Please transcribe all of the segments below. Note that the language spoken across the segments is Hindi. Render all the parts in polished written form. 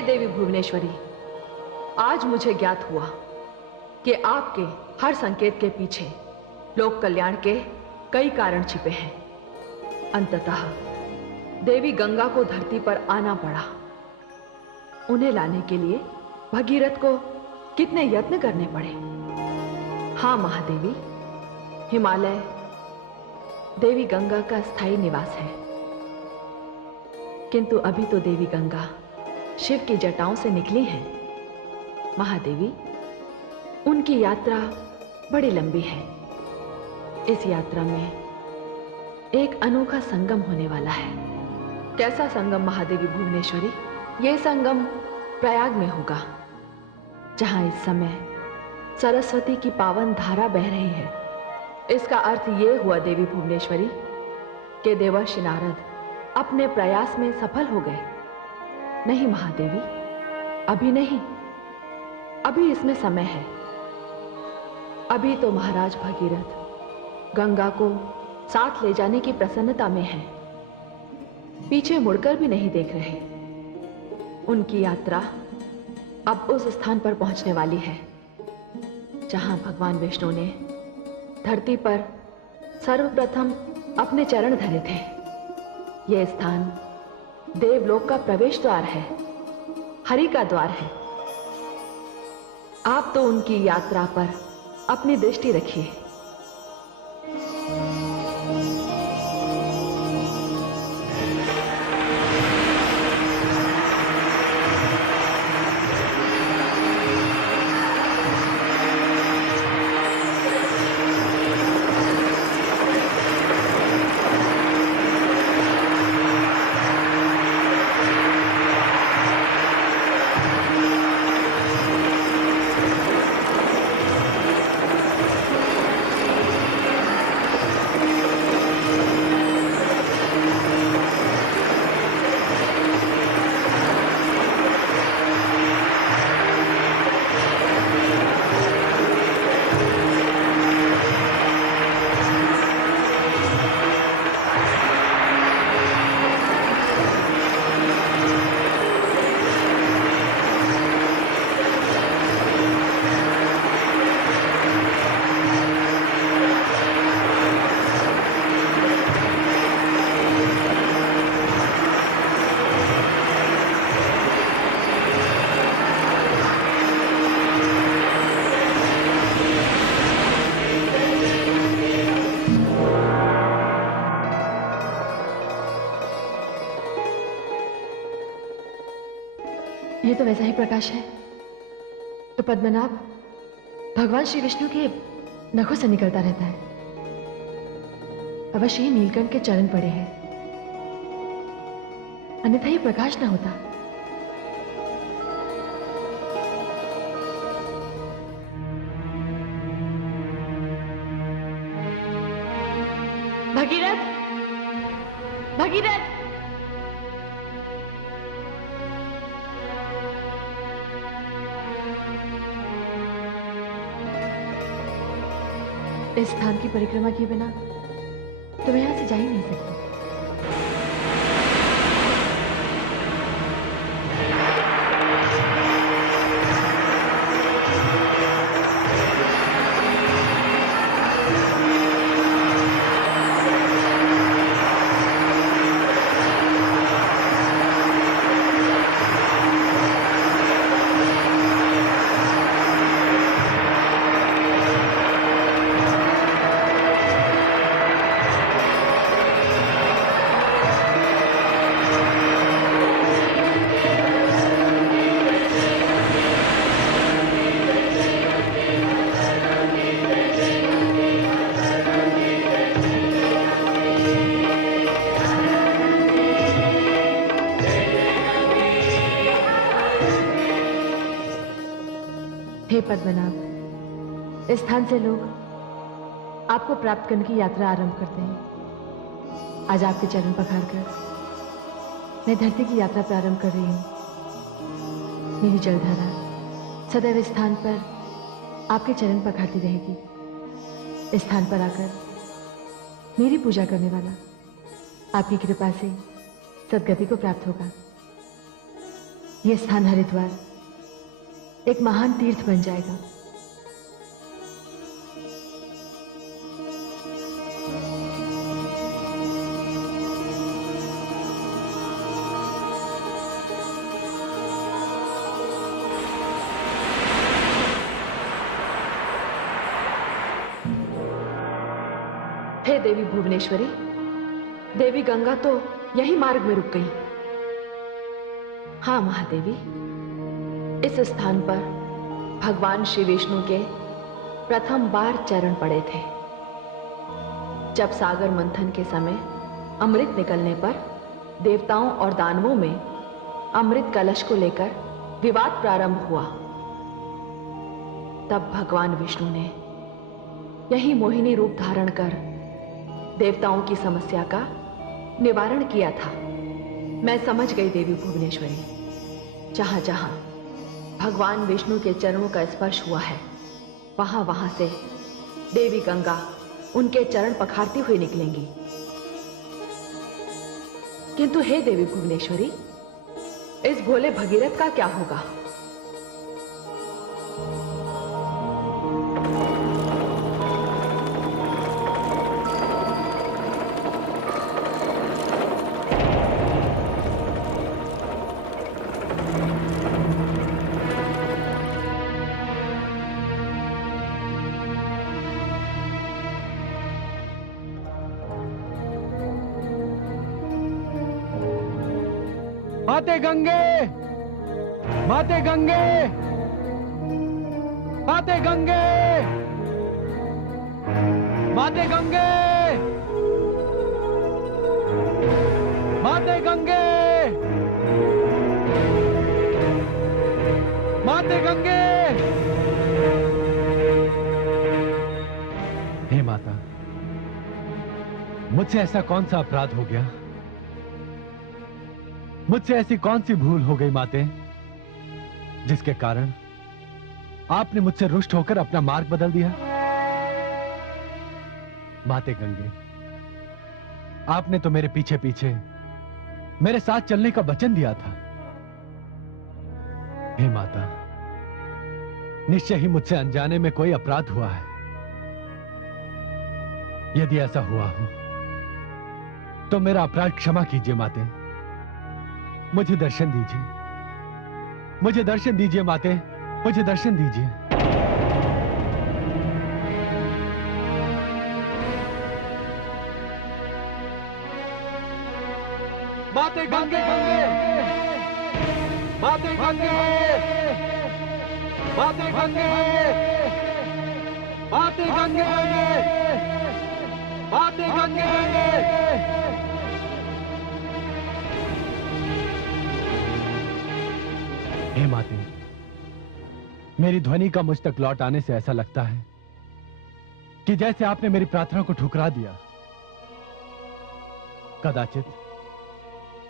हे देवी भुवनेश्वरी, आज मुझे ज्ञात हुआ कि आपके हर संकेत के पीछे लोक कल्याण के कई कारण छिपे हैं। अंततः देवी गंगा को धरती पर आना पड़ा। उन्हें लाने के लिए भगीरथ को कितने यत्न करने पड़े। हाँ महादेवी, हिमालय देवी गंगा का स्थायी निवास है, किंतु अभी तो देवी गंगा शिव की जटाओं से निकली हैं। महादेवी, उनकी यात्रा बड़ी लंबी है। इस यात्रा में एक अनोखा संगम होने वाला है। कैसा संगम महादेवी भुवनेश्वरी? यह संगम प्रयाग में होगा, जहां इस समय सरस्वती की पावन धारा बह रही है। इसका अर्थ यह हुआ देवी भुवनेश्वरी कि देवर्षि नारद अपने प्रयास में सफल हो गए। नहीं महादेवी, अभी नहीं, अभी इसमें समय है। अभी तो महाराज भगीरथ गंगा को साथ ले जाने की प्रसन्नता में हैं। पीछे मुड़कर भी नहीं देख रहे। उनकी यात्रा अब उस स्थान पर पहुंचने वाली है जहां भगवान विष्णु ने धरती पर सर्वप्रथम अपने चरण धरे थे। यह स्थान देवलोक का प्रवेश द्वार है, हरि का द्वार है। आप तो उनकी यात्रा पर अपनी दृष्टि रखिए। ये तो वैसा ही प्रकाश है तो पद्मनाभ भगवान श्री विष्णु के नखों से निकलता रहता है। अवश्य ही नीलकंठ के चरण पड़े हैं, अन्यथा ये प्रकाश न होता। भगीरथ, भगीरथ, इस स्थान की परिक्रमा किए बिना तो मैं यहां से जा ही नहीं सकती। हे पद्मनाभ, इस स्थान से लोग आपको प्राप्त करने की यात्रा आरंभ करते हैं। आज आपके चरण पखारकर मैं धरती की यात्रा प्रारंभ कर रही हूं। मेरी जलधारा सदैव इस स्थान पर आपके चरण पखारती रहेगी। इस स्थान पर आकर मेरी पूजा करने वाला आपकी कृपा से सद्गति को प्राप्त होगा। यह स्थान हरिद्वार एक महान तीर्थ बन जाएगा। हे देवी भुवनेश्वरी, देवी गंगा तो यही मार्ग में रुक गई। हाँ महादेवी, इस स्थान पर भगवान श्री विष्णु के प्रथम बार चरण पड़े थे। जब सागर मंथन के समय अमृत निकलने पर देवताओं और दानवों में अमृत कलश को लेकर विवाद प्रारंभ हुआ, तब भगवान विष्णु ने यही मोहिनी रूप धारण कर देवताओं की समस्या का निवारण किया था। मैं समझ गई देवी भुवनेश्वरी, जहां जहां भगवान विष्णु के चरणों का स्पर्श हुआ है, वहां वहां से देवी गंगा उनके चरण पखारती हुई निकलेंगी। किंतु हे देवी भुवनेश्वरी, इस भोले भगीरथ का क्या होगा? माते गंगे, माते गंगे, माते गंगे, माते गंगे, माते गंगे, माते गंगे। हे माता, मुझसे ऐसा कौन सा अपराध हो गया? मुझसे ऐसी कौन सी भूल हो गई माते, जिसके कारण आपने मुझसे रुष्ट होकर अपना मार्ग बदल दिया? माते गंगे, आपने तो मेरे पीछे पीछे मेरे साथ चलने का वचन दिया था। हे माता, निश्चय ही मुझसे अनजाने में कोई अपराध हुआ है। यदि ऐसा हुआ हो तो मेरा अपराध क्षमा कीजिए माते। मुझे दर्शन दीजिए, मुझे दर्शन दीजिए माते, मुझे दर्शन दीजिए। माते गंगे, माते गंगे, माते गंगे, माते गंगे, माते गंगे। हे माते, मेरी ध्वनि का मुझ तक लौट आने से ऐसा लगता है कि जैसे आपने मेरी प्रार्थना को ठुकरा दिया।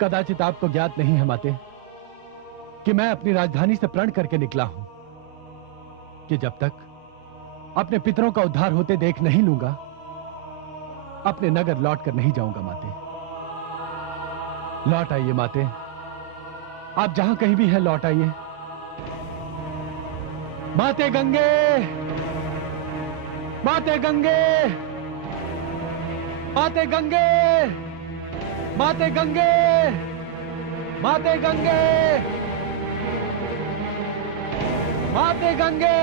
कदाचित आपको ज्ञात नहीं है माते कि मैं अपनी राजधानी से प्रण करके निकला हूं कि जब तक अपने पितरों का उद्धार होते देख नहीं लूंगा, अपने नगर लौट कर नहीं जाऊंगा माते। लौट आइए माते, आप जहां कहीं भी हैं लौट आइए। माते गंगे, माते गंगे, माते गंगे, माते गंगे, माते गंगे, माते गंगे।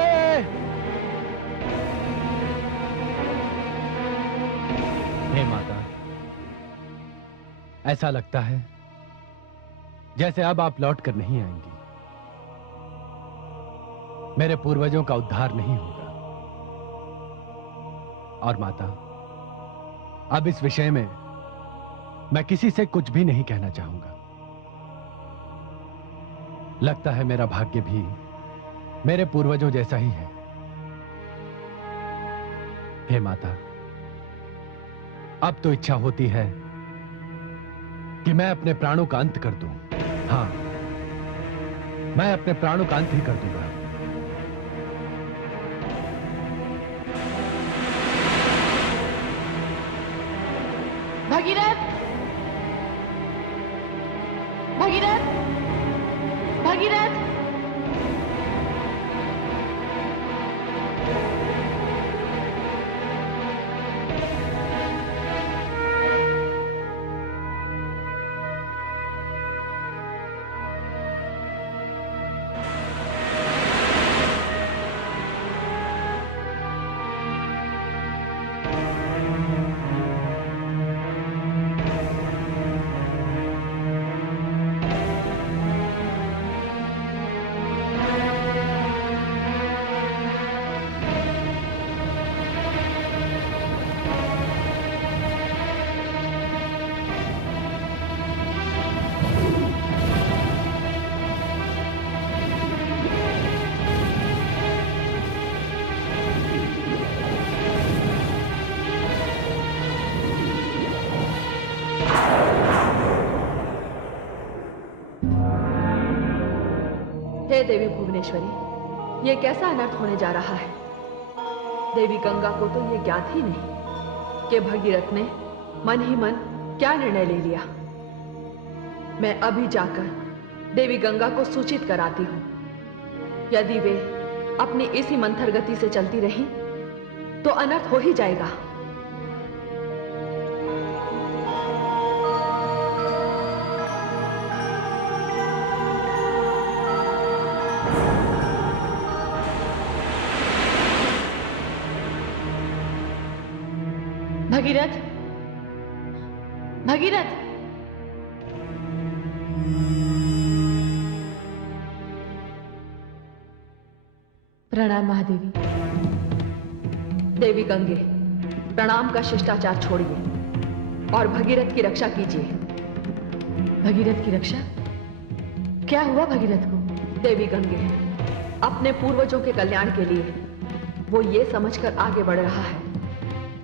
हे माता, ऐसा लगता है जैसे अब आप लौट कर नहीं आएंगी। मेरे पूर्वजों का उद्धार नहीं होगा। और माता, अब इस विषय में मैं किसी से कुछ भी नहीं कहना चाहूंगा। लगता है मेरा भाग्य भी मेरे पूर्वजों जैसा ही है। हे माता, अब तो इच्छा होती है कि मैं अपने प्राणों का अंत कर दूं। हां, मैं अपने प्राणों का अंत ही कर दूंगा। भगीरथ, भगीरथ, भगीरथ। हे देवी भुवनेश्वरी, ये कैसा अनर्थ होने जा रहा है? देवी गंगा को तो ये ज्ञात ही नहीं कि भगीरथ ने मन ही मन क्या निर्णय ले लिया। मैं अभी जाकर देवी गंगा को सूचित कराती हूं। यदि वे अपनी इसी मंथर गति से चलती रही तो अनर्थ हो ही जाएगा। भगीरथ, भगीरथ! प्रणाम महादेवी। देवी गंगे, प्रणाम का शिष्टाचार छोड़िए और भगीरथ की रक्षा कीजिए। भगीरथ की रक्षा? क्या हुआ भगीरथ को? देवी गंगे, अपने पूर्वजों के कल्याण के लिए वो ये समझकर आगे बढ़ रहा है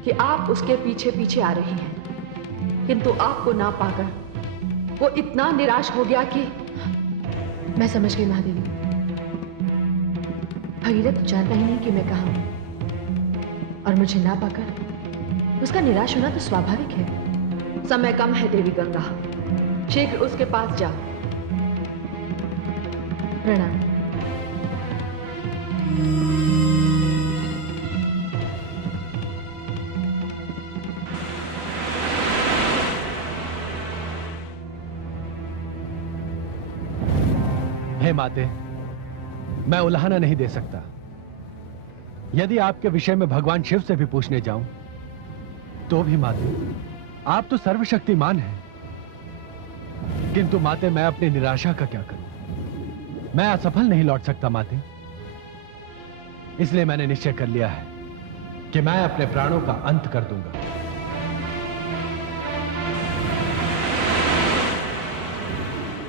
कि आप उसके पीछे पीछे आ रही हैं, किंतु आपको ना पाकर वो इतना निराश हो गया कि... मैं समझ गई महादेवी। भगीरथ जानता ही नहीं कि मैं कहां हूं, और मुझे ना पाकर उसका निराश होना तो स्वाभाविक है। समय कम है देवी गंगा, शीघ्र उसके पास जाओ। प्रणाम। हे माते, मैं उल्हाना नहीं दे सकता। यदि आपके विषय में भगवान शिव से भी पूछने जाऊं तो भी माते, आप तो सर्वशक्तिमान हैं। किंतु माते, मैं अपनी निराशा का क्या करूं? मैं असफल नहीं लौट सकता माते। इसलिए मैंने निश्चय कर लिया है कि मैं अपने प्राणों का अंत कर दूंगा।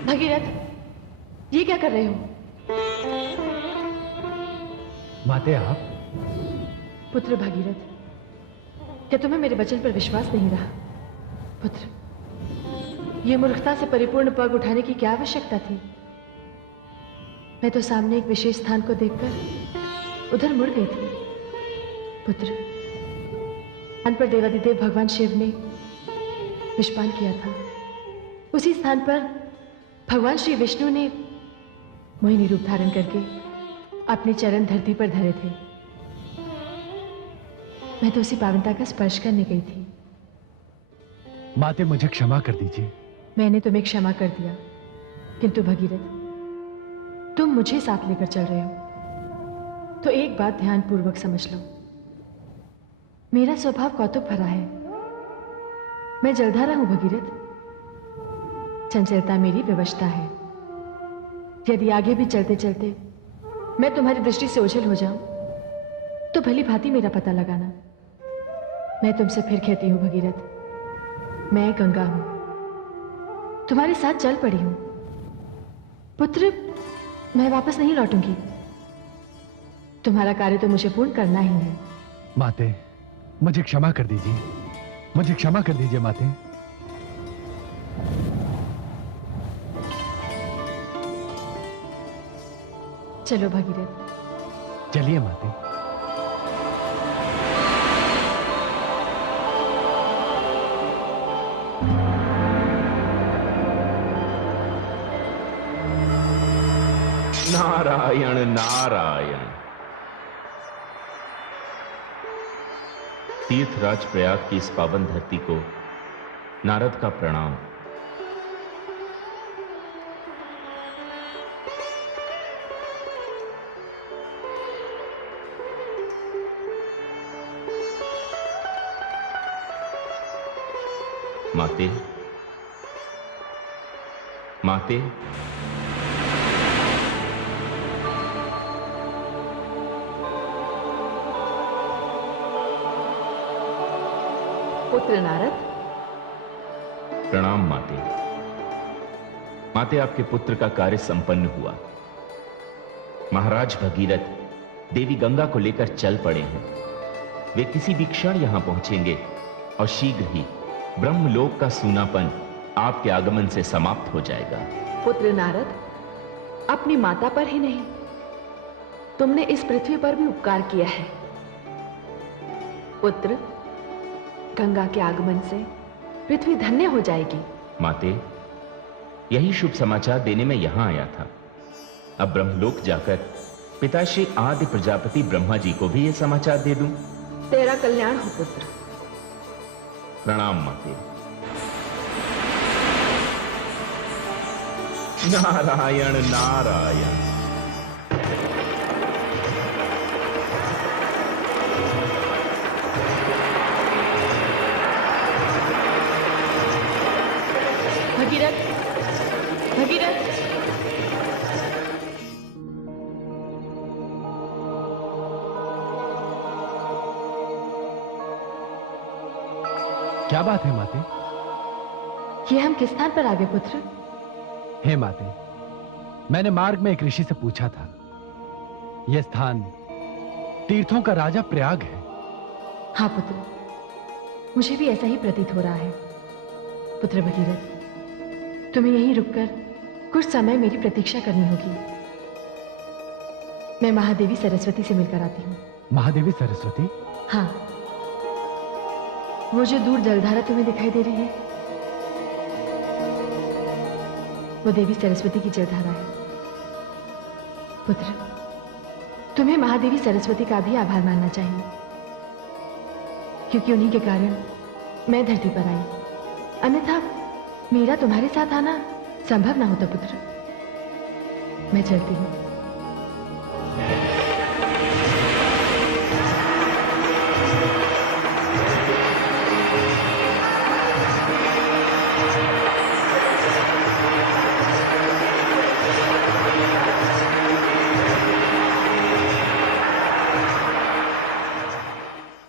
भगीरथ, ये क्या कर रहे हो? माते, आप? पुत्र भगीरथ, क्या तुम्हें मेरे वचन पर विश्वास नहीं रहा? पुत्र, ये मूर्खता से परिपूर्ण पग उठाने की क्या आवश्यकता थी? मैं तो सामने एक विशेष स्थान को देखकर उधर मुड़ गई थी। पुत्र, स्थान पर देवादिदेव भगवान शिव ने विषपान किया था। उसी स्थान पर भगवान श्री विष्णु ने मोहिनी रूप धारण करके अपने चरण धरती पर धरे थे। मैं तो उसी पावनता का स्पर्श करने गई थी। माते, मुझे क्षमा कर दीजिए। मैंने तुम्हें क्षमा कर दिया, किंतु भगीरथ, तुम मुझे साथ लेकर चल रहे हो तो एक बात ध्यानपूर्वक समझ लो। मेरा स्वभाव कौतुक भरा है। मैं जलधारा हूं भगीरथ। चंचलता मेरी विवशता है। यदि आगे भी चलते चलते मैं तुम्हारी दृष्टि से ओझल हो जाऊं तो भली भांति मेरा पता लगाना। मैं तुमसे फिर कहती हूं भगीरथ, मैं गंगा हूं, तुम्हारे साथ चल पड़ी हूं। पुत्र, मैं वापस नहीं लौटूंगी। तुम्हारा कार्य तो मुझे पूर्ण करना ही है। माते, मुझे क्षमा कर दीजिए। मुझे क्षमा कर दीजिए माते। चलो भगीरथ। चलिए माते। नारायण नारायण। तीर्थराज प्रयाग की इस पावन धरती को नारद का प्रणाम। माते, माते, पुत्र नारद। प्रणाम माते। माते, आपके पुत्र का कार्य संपन्न हुआ। महाराज भगीरथ देवी गंगा को लेकर चल पड़े हैं। वे किसी भी क्षण यहां पहुंचेंगे और शीघ्र ही ब्रह्मलोक का सूनापन आपके आगमन से समाप्त हो जाएगा। पुत्र नारद, अपनी माता पर ही नहीं, तुमने इस पृथ्वी पर भी उपकार किया है। पुत्र, गंगा के आगमन से पृथ्वी धन्य हो जाएगी। माते, यही शुभ समाचार देने में यहां आया था। अब ब्रह्मलोक जाकर पिताश्री आदि प्रजापति ब्रह्मा जी को भी यह समाचार दे दूं। तेरा कल्याण हो पुत्र। प्रणाम माते। नारायण नारायण। भगीरथ, भगीरथ, क्या बात है माते? ये हम किस स्थान पर आ गए पुत्र? हे माते, मैंने मार्ग में एक ऋषि से पूछा था। यह स्थान तीर्थों का राजा प्रयाग है। हाँ पुत्र, मुझे भी ऐसा ही प्रतीत हो रहा है। पुत्र भगीरथ, तुम्हें यहीं रुककर कुछ समय मेरी प्रतीक्षा करनी होगी। मैं महादेवी सरस्वती से मिलकर आती हूँ। महादेवी सरस्वती? हाँ, वो जो दूर जलधारा तुम्हें दिखाई दे रही है, वो देवी सरस्वती की जलधारा है। पुत्र, तुम्हें महादेवी सरस्वती का भी आभार मानना चाहिए, क्योंकि उन्हीं के कारण मैं धरती पर आई। अन्यथा मेरा तुम्हारे साथ आना संभव ना होता पुत्र। मैं चलती हूँ।